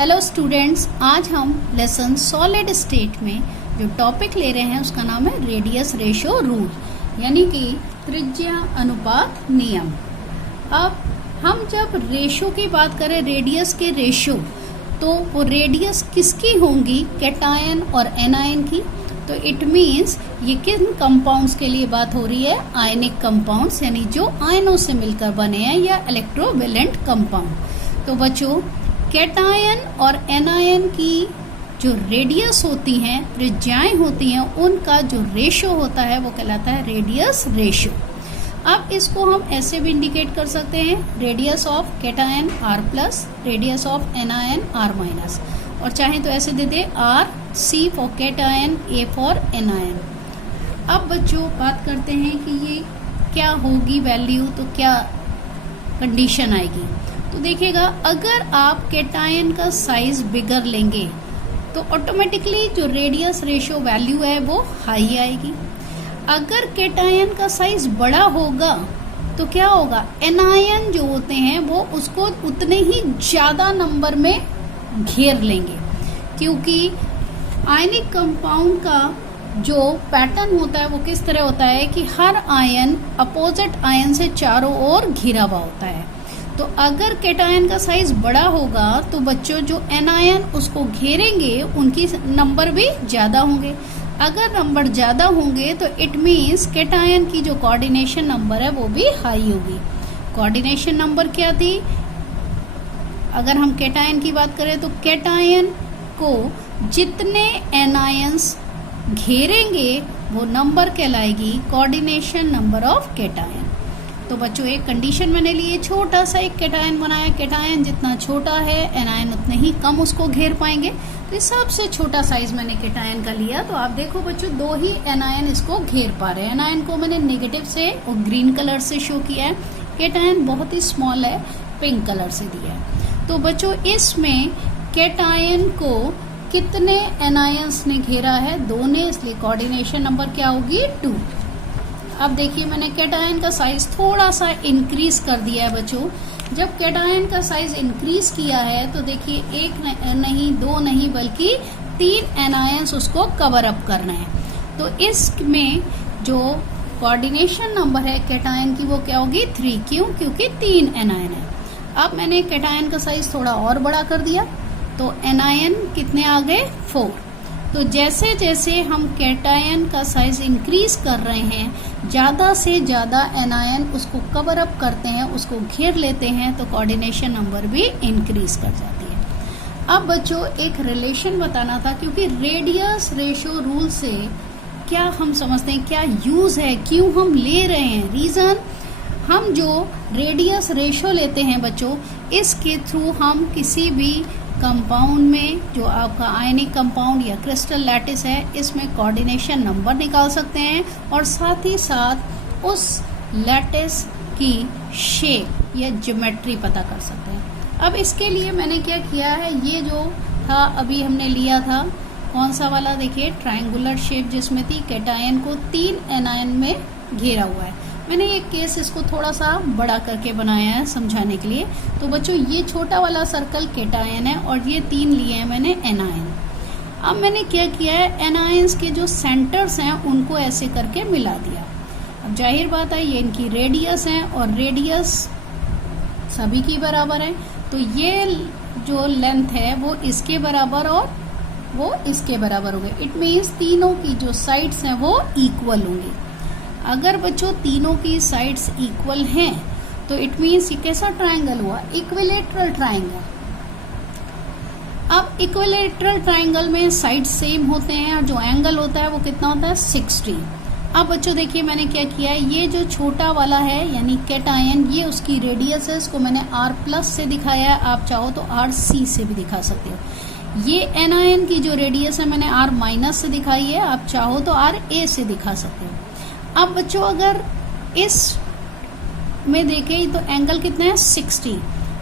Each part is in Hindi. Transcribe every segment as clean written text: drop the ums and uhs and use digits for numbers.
हेलो स्टूडेंट्स, आज हम लेसन सॉलिड स्टेट में जो टॉपिक ले रहे हैं उसका नाम है रेडियस रेशो रूल, यानी कि त्रिज्या अनुपात नियम। अब हम जब रेशो की बात करें, रेडियस के रेशो, तो वो रेडियस किसकी होंगी? कैटायन और एनायन की। तो इट मीन्स ये किन कंपाउंड्स के लिए बात हो रही है? आयनिक कंपाउंड्स, यानी जो आयनों से मिलकर बने हैं, या इलेक्ट्रोवेलेंट कंपाउंड। तो बच्चों, कैटायन और एनायन की जो रेडियस होती हैं, त्रिज्याएं होती हैं, उनका जो रेशो होता है वो कहलाता है रेडियस रेशो। अब इसको हम ऐसे भी इंडिकेट कर सकते हैं, radius of cation R plus, radius of anion R minus, और चाहे तो ऐसे दे दे R C for cation, A for anion. अब बच्चों बात करते हैं कि ये क्या होगी वैल्यू, तो क्या कंडीशन आएगी। तो देखिएगा, अगर आप कैटायन का साइज बिगर लेंगे तो ऑटोमेटिकली जो रेडियस रेशो वैल्यू है वो हाई आएगी। अगर कैटायन का साइज बड़ा होगा तो क्या होगा? एनायन जो होते हैं वो उसको उतने ही ज्यादा नंबर में घेर लेंगे, क्योंकि आयनिक कंपाउंड का जो पैटर्न होता है वो किस तरह होता है कि हर आयन अपोजिट आयन से चारों ओर घिरा हुआ होता है। तो अगर कैटायन का साइज बड़ा होगा तो बच्चों जो एनायन उसको घेरेंगे उनकी नंबर भी ज्यादा होंगे। अगर नंबर ज्यादा होंगे तो इट मीन्स कैटायन की जो कोऑर्डिनेशन नंबर है वो भी हाई होगी। कोऑर्डिनेशन नंबर क्या थी? अगर हम कैटायन की बात करें तो कैटायन को जितने एनायंस घेरेंगे वो नंबर कहलाएगी कोऑर्डिनेशन नंबर ऑफ कैटायन। तो बच्चों, एक कंडीशन मैंने ली, छोटा सा एक कैटायन बनाया, कैटायन जितना छोटा है एनायन उतने ही कम उसको घेर पाएंगे। तो इस सबसे छोटा साइज मैंने कैटायन का लिया। तो आप देखो बच्चों, दो ही एनायन इसको घेर पा रहे हैं। एनायन को मैंने नेगेटिव से और ग्रीन कलर से शो किया है, कैटायन बहुत ही स्मॉल है, पिंक कलर से दिया है। तो बच्चों, इसमें कैटायन को कितने एनायंस ने घेरा है? दो ने, इसलिए कोऑर्डिनेशन नंबर क्या होगी? 2। अब देखिए, मैंने कैटायन का साइज थोड़ा सा इंक्रीज कर दिया है बच्चों। जब कैटायन का साइज इंक्रीज किया है तो देखिए, एक नहीं, दो नहीं, बल्कि 3 एनायंस उसको कवर अप करना है। तो इसमें जो कोऑर्डिनेशन नंबर है कैटायन की वो क्या होगी? 3। क्यों? क्योंकि 3 एनायन है। अब मैंने कैटायन का साइज थोड़ा और बड़ा कर दिया, तो एनायन कितने आ गए? 4। तो जैसे जैसे हम कैटायन का साइज इंक्रीज कर रहे हैं, ज्यादा से ज्यादा एनायन उसको कवर अप करते हैं, उसको घेर लेते हैं, तो कोऑर्डिनेशन नंबर भी इंक्रीज कर जाती है। अब बच्चों, एक रिलेशन बताना था, क्योंकि रेडियस रेशो रूल से क्या हम समझते हैं, क्या यूज है, क्यों हम ले रहे हैं। रीजन, हम जो रेडियस रेशो लेते हैं बच्चों, इसके थ्रू हम किसी भी कंपाउंड में, जो आपका आयनिक कंपाउंड या क्रिस्टल लैटिस है, इसमें कोऑर्डिनेशन नंबर निकाल सकते हैं, और साथ ही साथ उस लैटिस की शेप या ज्योमेट्री पता कर सकते हैं। अब इसके लिए मैंने क्या किया है, ये जो था अभी हमने लिया था, कौन सा वाला? देखिए, ट्रायंगुलर शेप जिसमें थी, कैटायन को 3 एनायन में घेरा हुआ है। मैंने एक केस इसको थोड़ा सा बड़ा करके बनाया है समझाने के लिए। तो बच्चों, ये छोटा वाला सर्कल कैटायन है और ये 3 लिए हैं मैंने एनायन। अब मैंने क्या किया है, एनायंस के जो सेंटर्स हैं उनको ऐसे करके मिला दिया। अब जाहिर बात है, ये इनकी रेडियस है और रेडियस सभी की बराबर है, तो ये जो लेंथ है वो इसके बराबर और वो इसके बराबर हो गए। इट मीन्स तीनों की जो साइड्स हैं वो इक्वल होंगी। अगर बच्चों तीनों की साइड्स इक्वल हैं तो इट मीन्स ये कैसा ट्रायंगल हुआ? Equilateral triangle. अब इक्विलेटरल ट्रायंगल में साइड सेम होते हैं और जो एंगल होता है वो कितना होता है? 60। अब बच्चों देखिए, मैंने क्या किया है, ये जो छोटा वाला है यानी कैटायन, ये उसकी रेडियस है, इसको मैंने R प्लस से दिखाया है। आप चाहो तो RC से भी दिखा सकते हो। ये एनायन की जो रेडियस है मैंने R माइनस से दिखाई है, आप चाहो तो RA से दिखा सकते हो। अब बच्चों, अगर इस में देखें तो एंगल कितना है? 60,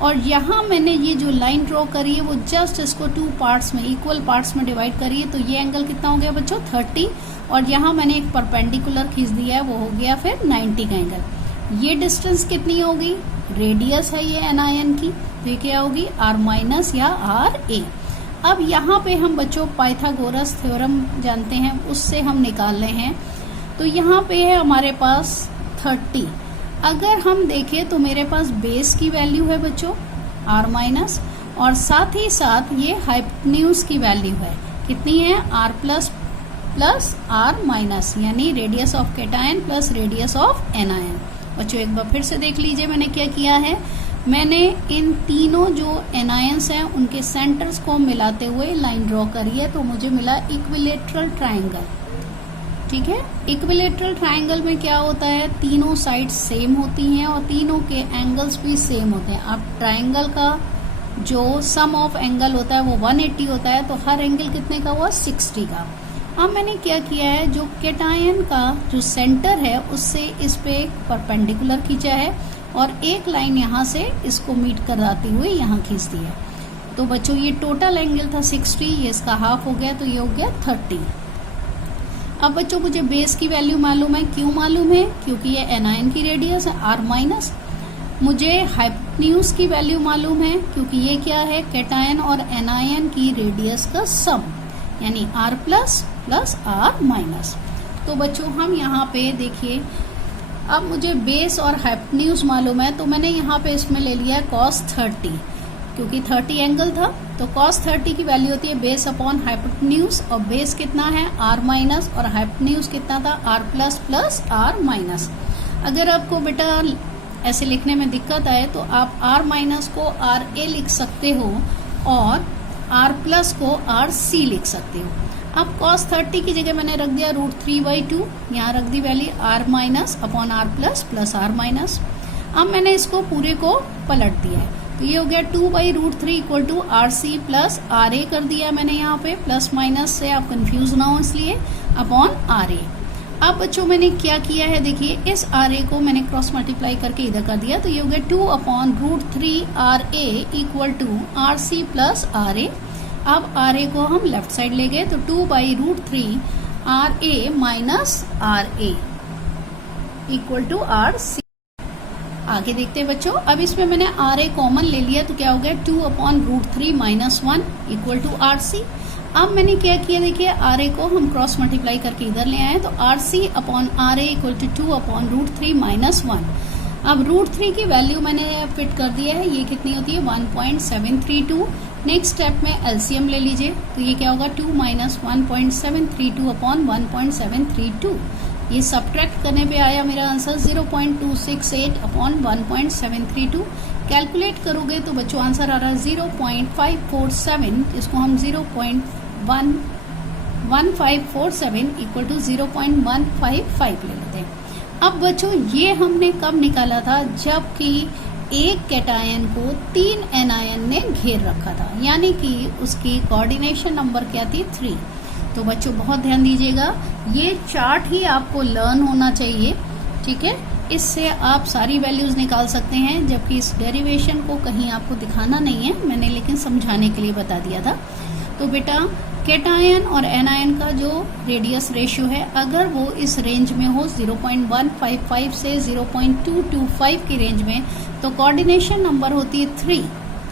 और यहाँ मैंने ये जो लाइन ड्रॉ करी है वो जस्ट इसको 2 पार्ट्स में, इक्वल पार्ट्स में डिवाइड करी है। तो ये एंगल कितना हो गया बच्चों? 30, और यहाँ मैंने एक परपेंडिकुलर खींच दिया है, वो हो गया फिर 90 का एंगल। ये डिस्टेंस कितनी होगी, रेडियस है ये एनायन की, तो ये क्या होगी R माइनस या RA। अब यहाँ पे हम बच्चों पाइथागोरस थ्योरम जानते हैं, उससे हम निकाल रहे हैं। तो यहाँ पे है हमारे पास 30। अगर हम देखें तो मेरे पास बेस की वैल्यू है बच्चों R माइनस, और साथ ही साथ ये हाइपोटेन्यूज की वैल्यू है, कितनी है R plus plus R minus, यानी radius of cation plus radius of anion. बच्चों एक बार फिर से देख लीजिए मैंने क्या किया है, मैंने इन तीनों जो एनायंस हैं उनके सेंटर्स को मिलाते हुए लाइन ड्रॉ करी है, तो मुझे मिला इक्विलेटरल ट्रायंगल। ठीक है, इक्विलेटरल ट्रायंगल में क्या होता है, तीनों साइड्स सेम होती हैं और तीनों के एंगल्स भी सेम होते हैं। अब ट्रायंगल का जो सम ऑफ एंगल होता है वो 180 होता है, तो हर एंगल कितने का हुआ, 60 का। अब मैंने क्या किया है, जो केटायन का जो सेंटर है उससे इस पे परपेंडिकुलर खींचा है और एक लाइन यहाँ से इसको मीट कराती हुई यहाँ खींच दी है। तो बच्चों ये टोटल एंगल था 60, ये इसका हाफ हो गया, तो ये हो गया 30। अब बच्चों मुझे बेस की वैल्यू मालूम है, क्यों मालूम है, क्योंकि ये एनायन की रेडियस है R माइनस। मुझे हाइपोटेन्यूज की वैल्यू मालूम है, क्योंकि ये क्या है, केटायन और एनायन की रेडियस का सम, यानी R plus plus R minus. तो बच्चों हम यहाँ पे देखिए, अब मुझे बेस और हाइपोटेन्यूज मालूम है, तो मैंने यहाँ पे इसमें ले लिया है cos 30, क्योंकि 30 एंगल था, तो cos 30 की वैल्यू होती है बेस अपॉन हाइपोटेन्यूज, और बेस कितना है R माइनस और हाइपोटेन्यूज कितना था R plus plus R minus. अगर आपको बेटा ऐसे लिखने में दिक्कत आए तो आप R माइनस को RA लिख सकते हो और R प्लस को RC लिख सकते हो। अब cos 30 की जगह मैंने रख दिया √3/2, यहाँ रख दी value R minus upon R plus plus R minus. अब मैंने इसको पूरे को पलट दिया है, तो ये हो गया 2/√3 equal to RC plus RA कर दिया मैंने यहाँ पे, प्लस माइनस से आप कंफ्यूज ना हो इसलिए, अपॉन RA। अब बच्चों मैंने क्या किया है, देखिए इस RA को मैंने क्रॉस मल्टीप्लाई करके इधर कर दिया, तो ये हो गया 2/√3 RA equal to RC plus RA। अब RA को हम लेफ्ट साइड ले गए, तो 2/√3 RA minus RA equal to RC। आगे देखते हैं बच्चों, अब इसमें मैंने RA कॉमन ले लिया, तो क्या हो गया 2/√3 माइनस 1 इक्वल टू RC। अब मैंने क्या किया, देखिए RA को हम क्रॉस मल्टीप्लाई करके इधर ले आए, तो RC upon RA equal to 2/√3 minus 1। अब √3 की वैल्यू मैंने फिट कर दिया है, ये कितनी होती है 1.732। नेक्स्ट स्टेप में एलसीएम ले लीजिए, तो ये क्या होगा 2 माइनस 1.732 अपॉन 1.732। ये सब्ट्रैक्ट करने पे आया मेरा आंसर 0.268 अपॉन 1.732। कैलकुलेट करोगे तो बच्चों आंसर आ रहा है 0.547, इसको हम 0.1547 इक्वल टू 0.155 ले लेते हैं। अब बच्चों ये हमने कब निकाला था, जबकि एक कैटायन को 3 एनायन ने घेर रखा था, यानी कि उसकी कोऑर्डिनेशन नंबर क्या थी 3। तो बच्चों बहुत ध्यान दीजिएगा, ये चार्ट ही आपको लर्न होना चाहिए, ठीक है, इससे आप सारी वैल्यूज निकाल सकते हैं, जबकि इस डेरिवेशन को कहीं आपको दिखाना नहीं है, मैंने लेकिन समझाने के लिए बता दिया था। तो बेटा केटायन और एनायन का जो रेडियस रेशियो है, अगर वो इस रेंज में हो 0.155 से 0.225 की रेंज में, तो कोऑर्डिनेशन नंबर होती है 3।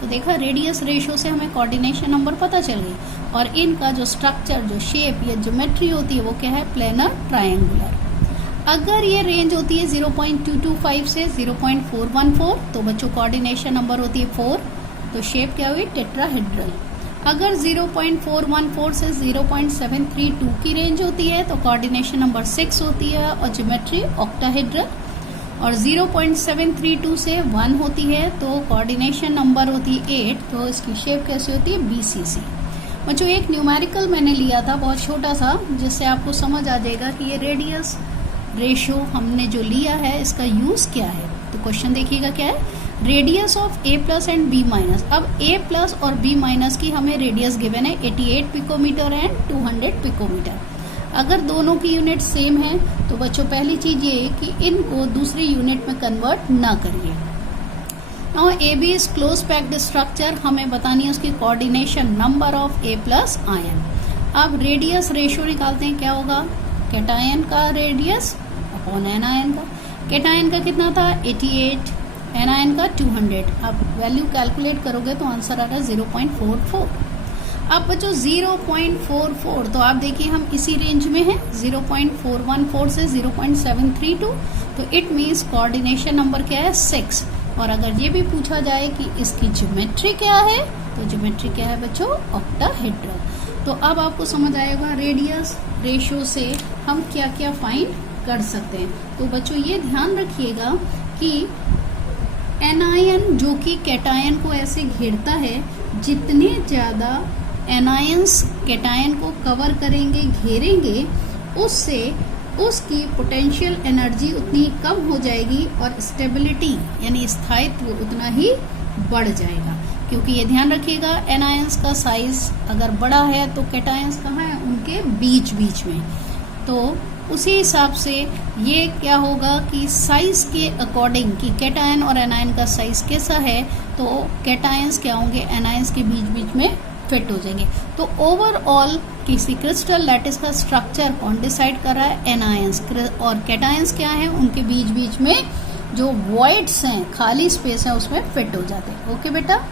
तो देखा रेडियस रेशियो से हमें कोऑर्डिनेशन नंबर पता चल गई, और इनका जो स्ट्रक्चर, जो शेप या ज्योमेट्री होती है वो क्या है, प्लेनर ट्रायंगुलर। अगर ये रेंज होती है 0.225 से 0.414, तो बच्चों कोऑर्डिनेशन नंबर होती है 4, तो शेप क्या हुई, टेट्राहेड्रल। अगर 0.414 से 0.732 की रेंज होती है तो कोऑर्डिनेशन नंबर 6 होती है और ज्योमेट्री ऑक्टाहेड्रल, और 0.732 से 1 होती है तो कोऑर्डिनेशन नंबर होती है 8, तो इसकी शेप कैसी होती है, BCC। बच्चों एक न्यूमेरिकल मैंने लिया था बहुत छोटा सा, जिससे आपको समझ आ जाएगा कि ये रेडियस रेशियो हमने जो लिया है इसका यूज क्या है। तो क्वेश्चन देखिएगा क्या है, radius of A plus and B minus. अब A प्लस और B माइनस की हमें रेडियस गिवन है 88 पिकोमीटर एंड 200 पिकोमीटर। अगर दोनों की यूनिट सेम है तो बच्चों पहली चीज ये कि इनको दूसरी यूनिट में कन्वर्ट ना करिए। Now AB is close packed structure, हमें बतानी है उसकी coordination number of A plus ion. अब रेडियस रेशियो निकालते हैं, क्या होगा, कैटायन का रेडियस अपॉन एनायन का। कैटायन का कितना था 88, एनायन का 200। आप वैल्यू कैलकुलेट करोगे तो आंसर आ रहा है 0.44। अब बच्चों 0.44, तो आप देखिए हम इसी रेंज में हैं, 0.414 से 0.732, तो इट मीन्स कोऑर्डिनेशन नंबर क्या है 6। और अगर ये भी पूछा जाए कि इसकी ज्योमेट्री क्या है, तो ज्योमेट्री क्या है बच्चों ऑक्टाहेड्रल। तो अब आपको समझ आएगा रेडियस रेशियो से हम क्या क्या फाइंड कर सकते हैं। तो बच्चों ये ध्यान रखिएगा कि एनायन जो कि कैटायन को ऐसे घेरता है, जितने ज़्यादा एनायंस कैटायन को कवर करेंगे, घेरेंगे, उससे उसकी पोटेंशियल एनर्जी उतनी कम हो जाएगी और स्टेबिलिटी यानी स्थायित्व उतना ही बढ़ जाएगा। क्योंकि ये ध्यान रखिएगा एनायंस का साइज अगर बड़ा है तो कैटायंस कहाँ है, उनके बीच बीच में। तो उसी हिसाब से ये क्या होगा कि साइज के अकॉर्डिंग कि कैटायन और एनायन का साइज कैसा है, तो कैटायंस क्या होंगे एनायंस के बीच बीच में फिट हो जाएंगे। तो ओवरऑल किसी क्रिस्टल लैटिस का स्ट्रक्चर कौन डिसाइड कर रहा है, एनायंस, और कैटायंस क्या है उनके बीच बीच में जो वॉइड्स हैं, खाली स्पेस है, उसमें फिट हो जाते हैं। ओके बेटा।